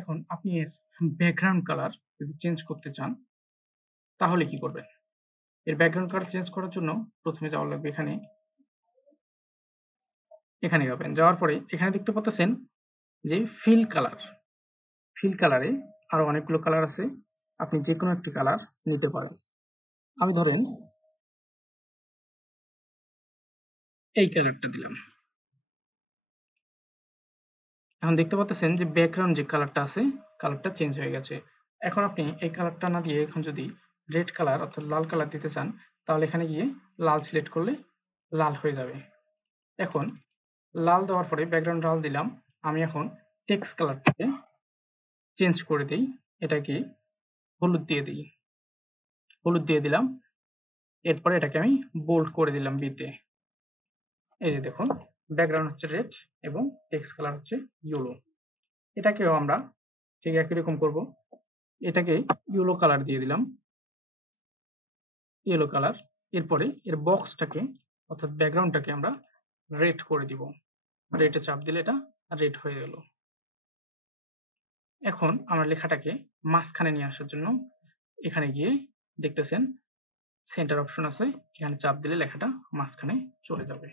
এখন আপনি এর ব্যাকগ্রাউন্ড কালার যদি চেঞ্জ করতে চান তাহলে কি করবেন? এর ব্যাকগ্রাউন্ড কালার চেঞ্জ করার জন্য প্রথমে যাওয়া লাগবে এখানে যাবেন। যাওয়ার পরে এখানে দেখতে পাচ্ছেন যে ফিল কালারে আরো অনেকগুলো কালার আছে। আপনি যেকোনো একটি কালার নিতে পারেন। আমি ধরেন এই কালারটা দিলাম। এখন দেখতে পাচ্ছেন যে ব্যাকগ্রাউন্ড যে কালারটা আছে কালারটা চেঞ্জ হয়ে গেছে। এখন আপনি এই কালারটা না দিয়ে এখন যদি রেড কালার অর্থাৎ লাল কালার দিতে চান তাহলে এখানে গিয়ে লাল সিলেক্ট করলে লাল হয়ে যাবে। এখন লাল দেওয়ার পরে ব্যাকগ্রাউন্ড লাল দিলাম। আমি এখন টেক্সট কালারটাকে চেঞ্জ করে দিই, এটাকে হলুদ দিয়ে দিই। হলুদ দিয়ে দিলাম, এরপরে এটাকে আমি বোল্ড করে দিলাম বিতে। এই যে দেখুন ব্যাকগ্রাউন্ড হচ্ছে রেড এবং টেক্সট কালার হচ্ছে ইয়েলো। এটাকেও আমরা ঠিক একই রকম করব। এটাকে ইয়েলো কালার দিয়ে দিলাম, ইয়েলো কালার। এরপরে এর বক্সটাকে অর্থাৎ ব্যাকগ্রাউন্ডটাকে আমরা রেড করে দিব। রেডে চাপ দিলে এটা রেড হয়ে গেল। এখন আমরা লেখাটাকে মাঝখানে নিয়ে আসার জন্য এখানে গিয়ে দেখতেছেন সেন্টার অপশন আছে, এখানে চাপ দিলে লেখাটা মাঝখানে চলে যাবে।